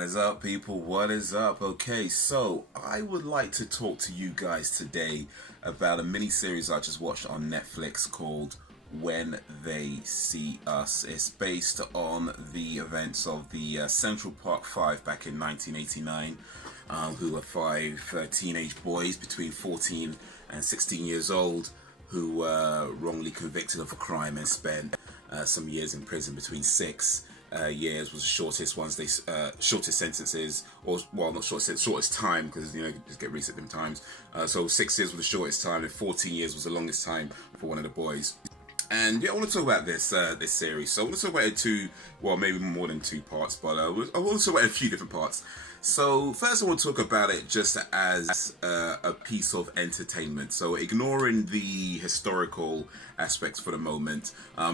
What is up, people? What is up? Okay, so I would like to talk to you guys today about a mini-series I just watched on Netflix called When They See Us. It's based on the events of the Central Park 5 back in 1989, who were five teenage boys between 14 and 16 years old who were wrongly convicted of a crime and spent some years in prison. Between 6 years was the shortest ones. Shortest sentences, or well, not shortest time, because you just get reset different times. So 6 years was the shortest time, and 14 years was the longest time for one of the boys. And yeah, I want to talk about this series. So I want to talk about it maybe more than two parts, but I want to talk about a few different parts. So first I want to talk about it just as a piece of entertainment. So ignoring the historical aspects for the moment,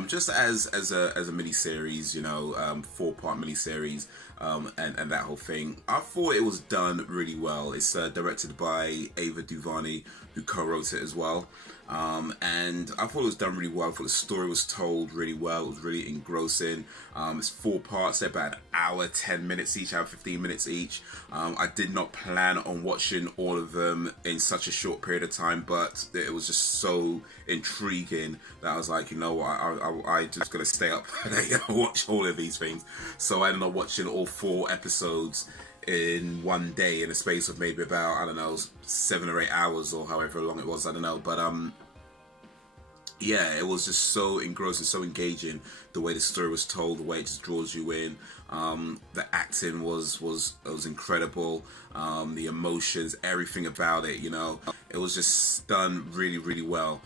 just as a mini-series, 4-part mini-series, and that whole thing. I thought it was done really well. It's directed by Ava DuVernay, who co-wrote it as well. And I thought it was done really well. I thought the story was told really well. It was really engrossing. It's 4 parts. They're about an hour, 10 minutes each, hour, 15 minutes each. I did not plan on watching all of them in such a short period of time, but it was just so intriguing that I was like, you know what, I just gonna stay up and watch all of these things. So I ended up watching all 4 episodes in one day in a space of maybe about, I don't know, 7 or 8 hours or however long it was, I don't know, but yeah, it was just so engrossing, so engaging, the way the story was told, the way it just draws you in. The acting was incredible, the emotions, everything about it, it was just done really, really well.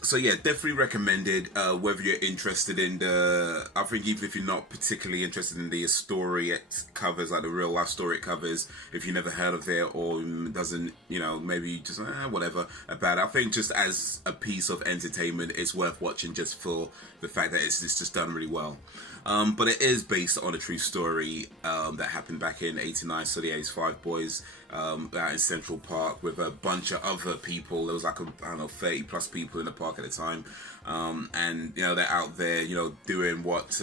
So yeah, definitely recommended, whether you're interested in I think even if you're not particularly interested in the story it covers, like the real life story it covers, if you never heard of it or doesn't, maybe you just, whatever about it. I think just as a piece of entertainment, it's worth watching just for the fact that it's just done really well. But it is based on a true story that happened back in '89. So these 5 boys out in Central Park with a bunch of other people. There was like 30 plus people in the park at the time, and they're out there, doing what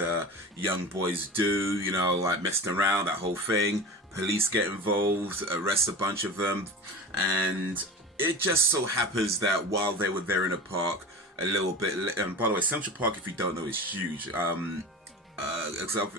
young boys do, like messing around, that whole thing. Police get involved, arrest a bunch of them, and it just so happens that while they were there in the park, a little bit. And by the way, Central Park, if you don't know, is huge.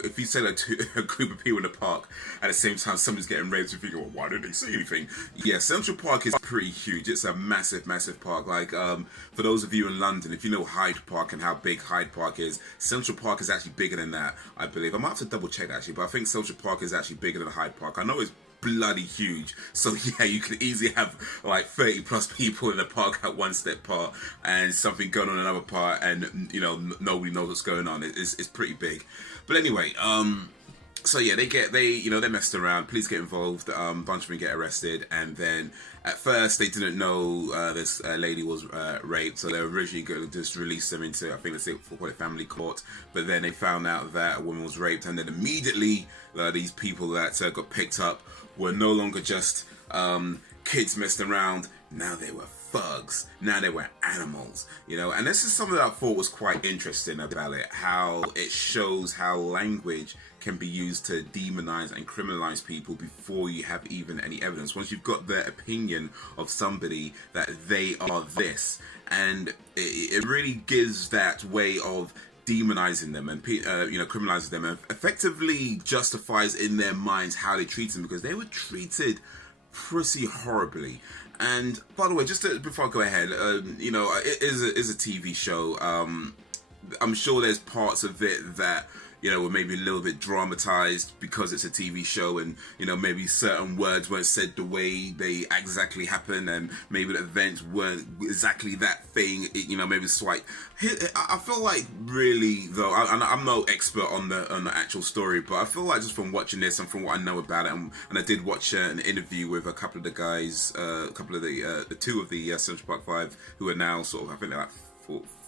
If you say that to a group of people in the park at the same time somebody's getting raped, you think, well, why didn't they say anything? Yeah, Central Park is pretty huge. It's a massive, massive park. Like, for those of you in London, if you know Hyde Park and how big Hyde Park is, Central Park is actually bigger than that, I believe. I might have to double check that actually, but I think Central Park is actually bigger than Hyde Park. I know it's bloody huge, so yeah, you could easily have like 30 plus people in the park at one step part and something going on in another part, and nobody knows what's going on. It's pretty big. But anyway, so yeah, they messed around, police get involved, a bunch of them get arrested, and then at first they didn't know this lady was raped, so they were originally going to just release them into, I think they call it family court, but then they found out that a woman was raped, and then immediately these people that got picked up were no longer just kids messing around. Now they were thugs. Now they were animals, and this is something that I thought was quite interesting about it, how it shows how language can be used to demonize and criminalize people before you have even any evidence. Once you've got their opinion of somebody that they are this, and it really gives that way of demonizing them and criminalizing them, and effectively justifies in their minds how they treat them, because they were treated pretty horribly. And by the way, before I go ahead, it is a TV show. I'm sure there's parts of it that were maybe a little bit dramatized because it's a TV show, and maybe certain words weren't said the way they exactly happened, and maybe the events weren't exactly that thing. Maybe it's like, I feel like, really though, I'm no expert on the actual story, but I feel like just from watching this and from what I know about it, and I did watch an interview with a couple of the guys, the 2 of the Central Park 5 who are now sort of, I think they're like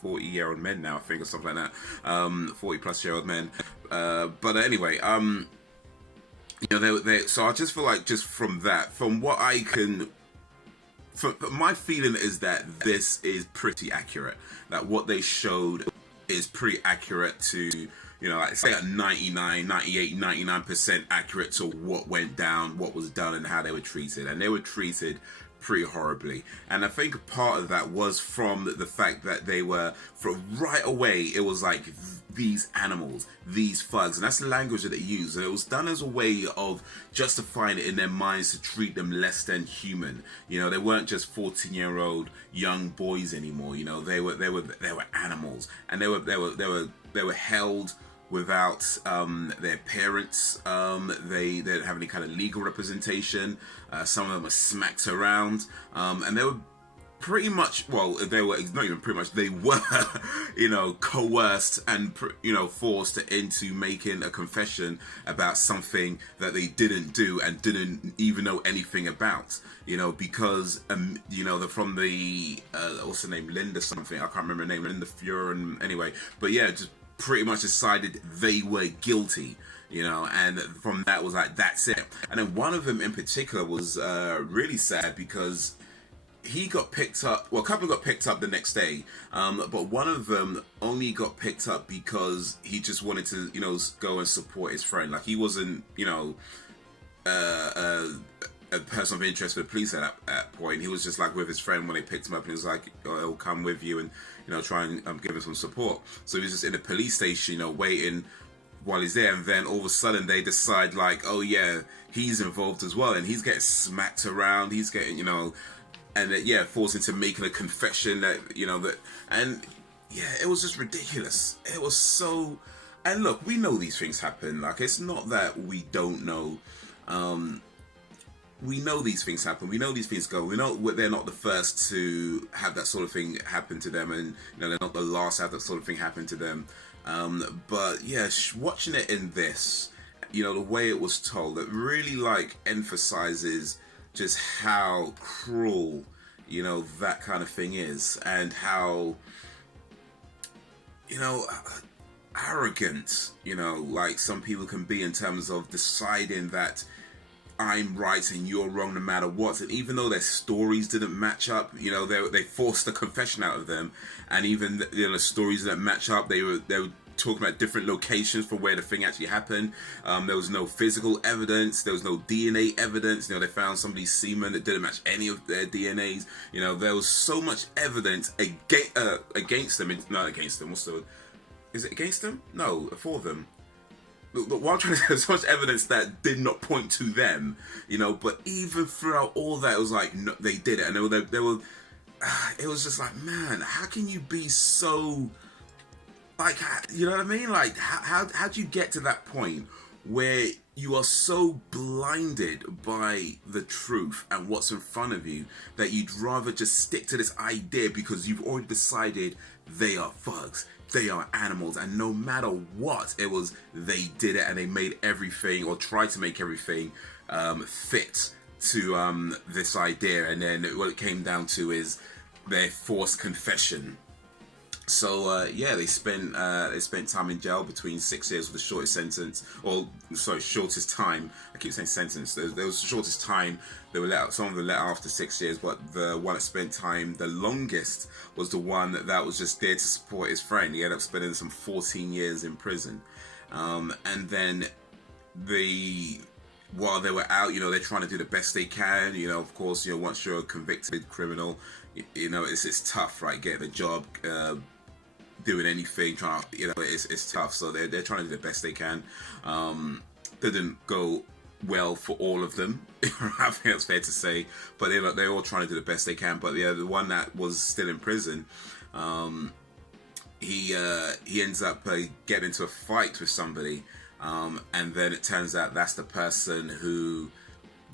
40-year-old men now, I think, or something like that, 40 plus year old men, but anyway, so I just feel like, just from that, from what I can, my feeling is that this is pretty accurate, that what they showed is pretty accurate to you know, like say at 99, 98, 99% accurate to what went down, what was done, and how they were treated. And they were treated pretty horribly. And I think part of that was from the fact that they were, from right away, it was like these animals, these thugs, and that's the language that they use. And it was done as a way of justifying it in their minds to treat them less than human. You know, they weren't just 14-year-old young boys anymore. You know, they were animals, and they were held without their parents. They didn't have any kind of legal representation. Some of them were smacked around, and they were pretty much, well, they were not even pretty much, they were, you know, coerced and, you know, forced into making a confession about something that they didn't do and didn't even know anything about, you know, because, you know, they're from the, what's her name, Linda something, I can't remember her name, Linda Furen, anyway, but yeah, just pretty much decided they were guilty. You know, and from that was like, that's it. And then one of them in particular was really sad because he got picked up, well, a couple got picked up the next day, but one of them only got picked up because he just wanted to, you know, go and support his friend. Like, he wasn't, you know, a person of interest for the police at that point. He was just like with his friend when they picked him up, and he was like, oh, I'll come with you and, you know, try and give him some support. So he was just in the police station, you know, waiting while he's there, and then all of a sudden they decide like, oh yeah, he's involved as well, and he's getting smacked around, he's getting, you know, and yeah, forced into making a confession that, you know, that, and yeah, it was just ridiculous. It was so, and look, we know these things happen. Like, it's not that we don't know. We know these things happen. We know these things go. We know they're not the first to have that sort of thing happen to them, and, you know, they're not the last to have that sort of thing happen to them. But yeah, watching it in this, you know, the way it was told, it really like emphasizes just how cruel, you know, that kind of thing is, and how, you know, arrogant, you know, like some people can be in terms of deciding that I'm right and you're wrong no matter what. And even though their stories didn't match up, you know, they forced a confession out of them, and even, you know, the stories that match up, they were talking about different locations for where the thing actually happened. There was no physical evidence, there was no DNA evidence. You know, they found somebody's semen that didn't match any of their DNAs. You know, there was so much evidence against them. Not against them. What's the word? Is it against them? No, for them. But what I'm trying to say, there's so much evidence that did not point to them, you know. But even throughout all that, it was like, no, they did it, and they were. It was just like, man, how can you be so, like, you know what I mean? Like, how'd you get to that point where you are so blinded by the truth and what's in front of you that you'd rather just stick to this idea because you've already decided they are thugs, they are animals, and no matter what, it was, they did it, and they made everything, or tried to make everything fit to this idea. And then what it came down to is their forced confession. So yeah, they spent time in jail, between 6 years with the shortest sentence, or sorry, shortest time. I keep saying sentence. There was the shortest time. They were let out. Some of them let out after 6 years, but the one that spent time the longest was the one that was just there to support his friend. He ended up spending some 14 years in prison, and then while they were out, you know, they're trying to do the best they can. You know, of course, you know, once you're a convicted criminal, you know, it's tough, right? Getting a job, doing anything, trying, you know, it's tough. So they're trying to do the best they can. They didn't go well for all of them. I think that's fair to say. But they're all trying to do the best they can. But yeah, the one that was still in prison, he ends up getting into a fight with somebody, and then it turns out that's the person who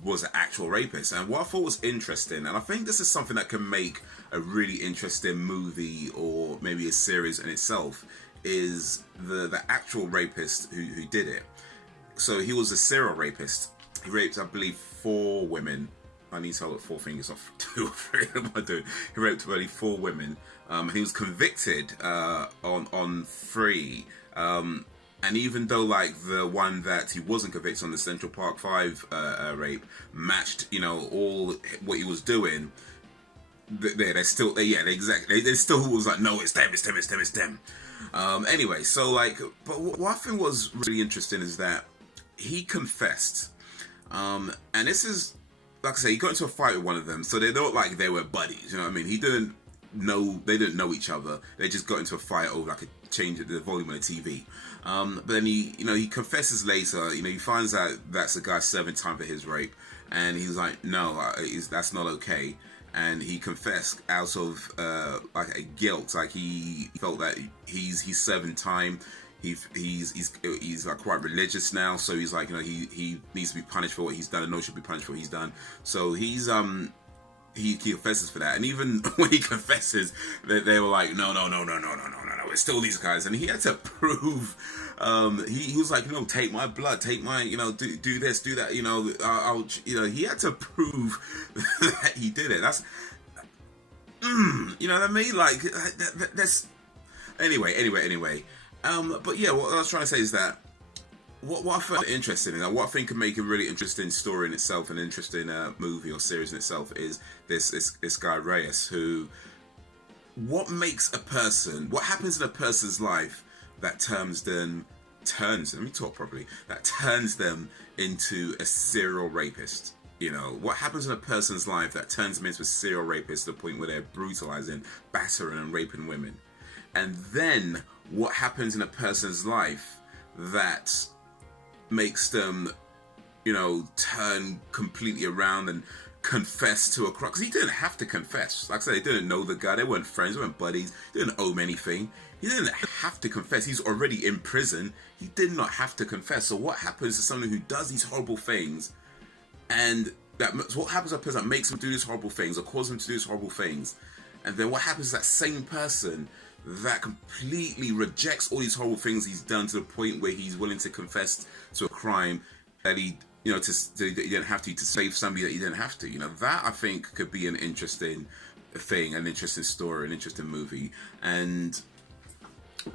was an actual rapist. And what I thought was interesting, and I think this is something that can make a really interesting movie or maybe a series in itself, is the actual rapist who did it. So he was a serial rapist. He raped, I believe, 4 women. I need to hold 4 fingers off 2 or 3. What am I doing? He raped really 4 women. He was convicted on 3. And even though, like, the one that he wasn't convicted on, the Central Park 5 rape, matched, you know, all what he was doing, they still was like, no, it's them. Anyway, so like, but what I think was really interesting is that he confessed, and this is, like I say, he got into a fight with one of them, so they don't like they were buddies. You know what I mean? They didn't know each other. They just got into a fight over like a change of the volume of the TV. But then he confesses later. He finds out that's the guy serving time for his rape, and he's like, no, that's not okay. And he confessed out of like a guilt, like he felt that he's serving time. He's like quite religious now, so he's like, he needs to be punished for what he's done, and no should be punished for what he's done. So he confesses for that, and even when he confesses, they were like, no, it's still these guys, and he had to prove. He was like, take my blood, take my, do this, do that, he had to prove that he did it. That's, you know what I mean? Like that's anyway. But yeah, what I was trying to say is that what I found interesting, and what I think could make a really interesting story in itself, an interesting movie or series in itself, is this guy Reyes, who, what happens in a person's life that turns them into a serial rapist. What happens in a person's life that turns them into a serial rapist to the point where they're brutalizing, battering, and raping women? And then what happens in a person's life that makes them, turn completely around and confess to a crime? Because he didn't have to confess. Like I said, they didn't know the guy. They weren't friends. They weren't buddies. They didn't owe him anything. He didn't have to confess. He's already in prison. He did not have to confess. So what happens to someone who does these horrible things, and what happens to a person that makes him do these horrible things or causes him to do these horrible things, and then what happens to that same person that completely rejects all these horrible things he's done to the point where he's willing to confess to a crime that he didn't have to save somebody that he didn't have to. That I think could be an interesting thing, an interesting story, an interesting movie. And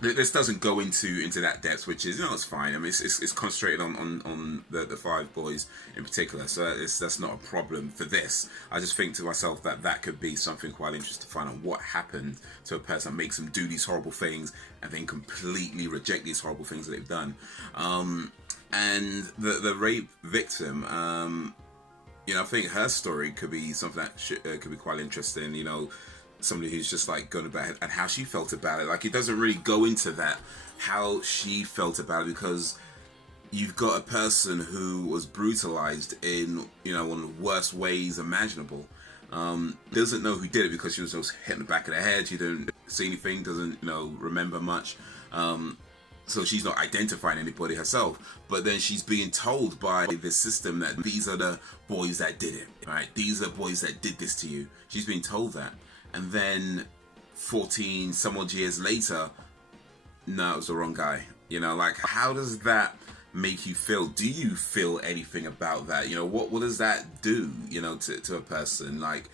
this doesn't go into that depth, which is, it's fine. I mean, it's concentrated on the five boys in particular, so that's not a problem for this. I just think to myself that could be something quite interesting to find out what happened to a person that makes them do these horrible things and then completely reject these horrible things that they've done. And the rape victim, I think her story could be something that could be quite interesting. Somebody who's just like going about it and how she felt about it. Like, it doesn't really go into that, how she felt about it, because you've got a person who was brutalized in, one of the worst ways imaginable. Doesn't know who did it because she was just hit in the back of the head. She didn't see anything, doesn't, remember much. So she's not identifying anybody herself, but then she's being told by the system that these are the boys that did it, right? These are boys that did this to you. She's being told that. And then 14 some odd years later, no, it was the wrong guy. Like, how does that make you feel? Do you feel anything about that? What does that do, to a person? Like,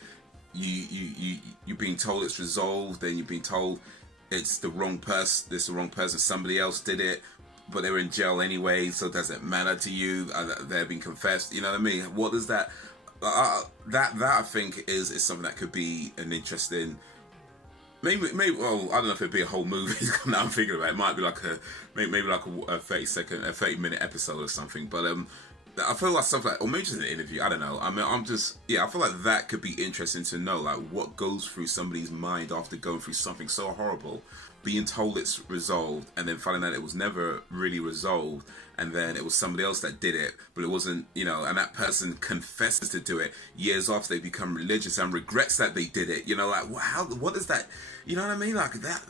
you're being told it's resolved, then you're being told it's the wrong person, somebody else did it, but they were in jail anyway, so does it matter to you? They're being confessed, you know what I mean? What does that... that I think is something that could be an interesting, maybe well, I don't know if it'd be a whole movie. Now I'm thinking about it, might be like maybe like a 30-minute episode or something. But I feel like something like, or maybe just an interview. I don't know. I mean, I feel like that could be interesting to know, like what goes through somebody's mind after going through something so horrible, being told it's resolved, and then finding out it was never really resolved, and then it was somebody else that did it, but it wasn't, and that person confesses to do it years after they become religious and regrets that they did it, like, what is that, you know what I mean? Like, that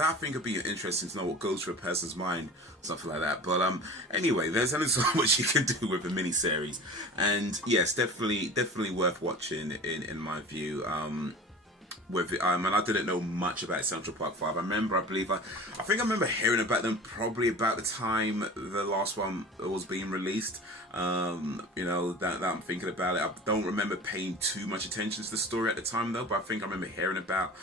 I think would be interesting to know what goes through a person's mind, something like that. But anyway, there's only so much you can do with a miniseries, and yes, definitely worth watching in my view. And I didn't know much about Central Park 5. I think I remember hearing about them probably about the time the last one was being released. That I'm thinking about it. I don't remember paying too much attention to the story at the time though, but I think I remember hearing about,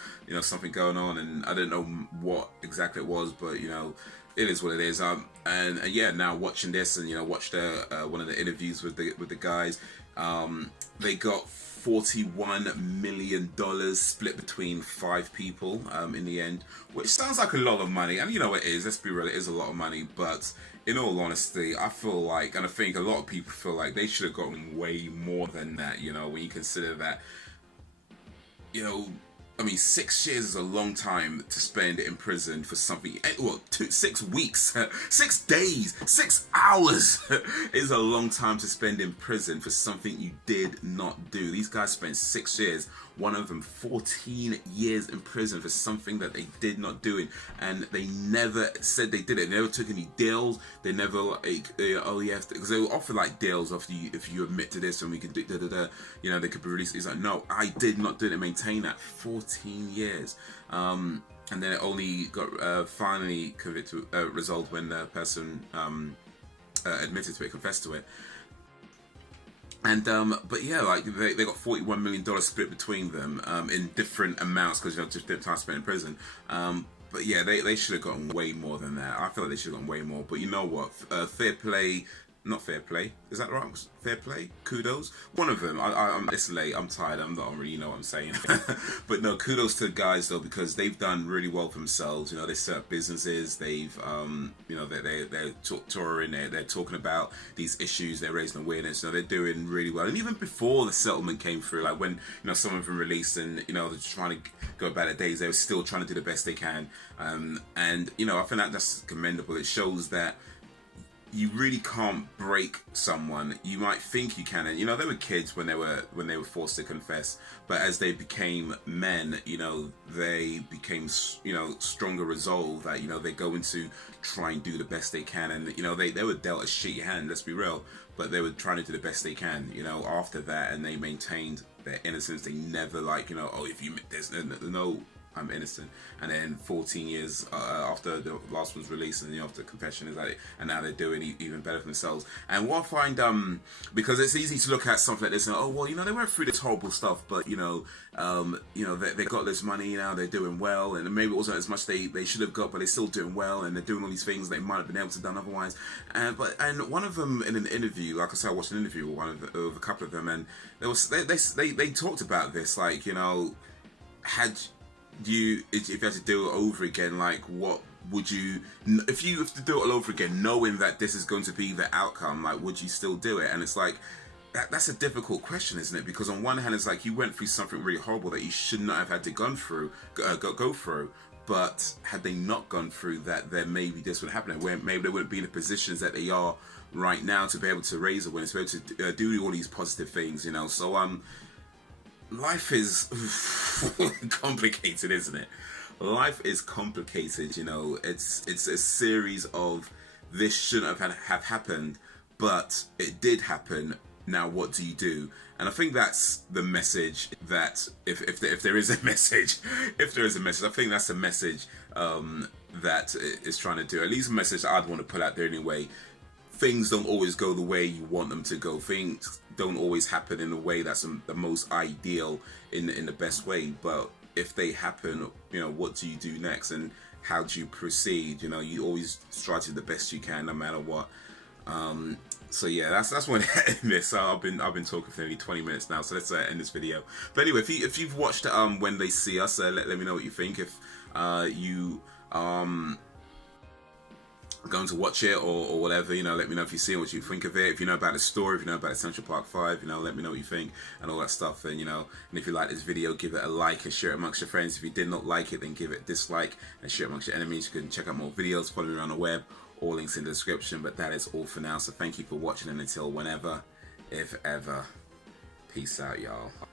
something going on, and I didn't know what exactly it was, but it is what it is. And yeah, now watching this and watched one of the interviews with the guys. They got $41 million split between 5 people in the end, which sounds like a lot of money, and you know it is, let's be real, it is a lot of money, but in all honesty, I feel like, and I think a lot of people feel like they should have gotten way more than that, you know, when you consider that, you know, I mean, 6 years is a long time to spend in prison for something. Well, 6 weeks, 6 days, 6 hours is a long time to spend in prison for something you did not do. These guys spent 6 years, one of them 14 years in prison for something that they did not do, and they never said they did it. They never took any deals. They never like, oh yeah, because they will offer like deals after you, if you admit to this and we can do you know, they could be released. He's like, no, I did not do it. Maintain that 14 years. And then it only got finally convicted, resolved when the person admitted to it, confessed to it. And but yeah, like they got $41 million split between them in different amounts, because you know, just different time spent in prison. But yeah, they should have gotten way more than that. I feel like they should have gotten way more. But you know what? Fair play. Not fair play. Is that right? Fair play? Kudos? One of them. It's late. I'm tired. I don't really know what I'm saying. But no, kudos to the guys though, because they've done really well for themselves. You know, they set up businesses. They've, you know, they're touring. They're talking about these issues. They're raising awareness. You know, they're doing really well. And even before the settlement came through, like when, you know, some of them released and, you know, they're trying to go about their days, they were still trying to do the best they can. And, you know, I think that's commendable. It shows that you really can't break someone. You might think you can, and you know, they were kids when they were forced to confess, but as they became men, you know, they became, you know, stronger resolve that, you know, they're going to try and do the best they can. And you know, they were dealt a shitty hand, let's be real, but they were trying to do the best they can, you know, after that, and they maintained their innocence. They never, like, you know, oh, if you, there's no I'm innocent. And then 14 years after the last one's released, and you know, after confession is like, and now they're doing even better for themselves. And what I find, because it's easy to look at something like this and oh well, you know, they went through this horrible stuff, but you know, they got this money now, they're doing well, and maybe it wasn't as much they should have got, but they're still doing well, and they're doing all these things they might have been able to done otherwise. And one of them in an interview, like I said, I watched an interview with a couple of them, and they talked about this, like, you know, if you had to do it over again, like what would you, if you have to do it all over again, knowing that this is going to be the outcome, like would you still do it? And it's like, that's a difficult question, isn't it? Because on one hand, it's like you went through something really horrible that you should not have had to go through, but had they not gone through that, then maybe this would happen, where maybe they wouldn't be in the positions that they are right now to be able to raise awareness, to be able to do all these positive things, you know. So life is complicated, isn't it? Life is complicated, you know. It's a series of, this shouldn't have happened, but it did happen. Now what do you do? And I think that's the message, that if there is a message, I think that's the message that is trying to do. At least a message I'd want to put out there anyway. Things don't always go the way you want them to go. Things don't always happen in a way that's the most ideal, in the best way. But if they happen, you know, what do you do next, and how do you proceed? You know, you always try to do the best you can, no matter what. So yeah, that's when I end this. I've been talking for nearly 20 minutes now, so let's end this video. But anyway, if you've watched When They See Us, let me know what you think. If you going to watch it or whatever, you know, let me know if you've seen, what you think of it. If you know about the story, if you know about Central Park 5, you know, let me know what you think and all that stuff. And you know, and if you like this video, give it a like and share it amongst your friends. If you did not like it, then give it a dislike and share it amongst your enemies. You can check out more videos, follow me around the web, all links in the description. But that is all for now, so thank you for watching, and until whenever, if ever, peace out, y'all.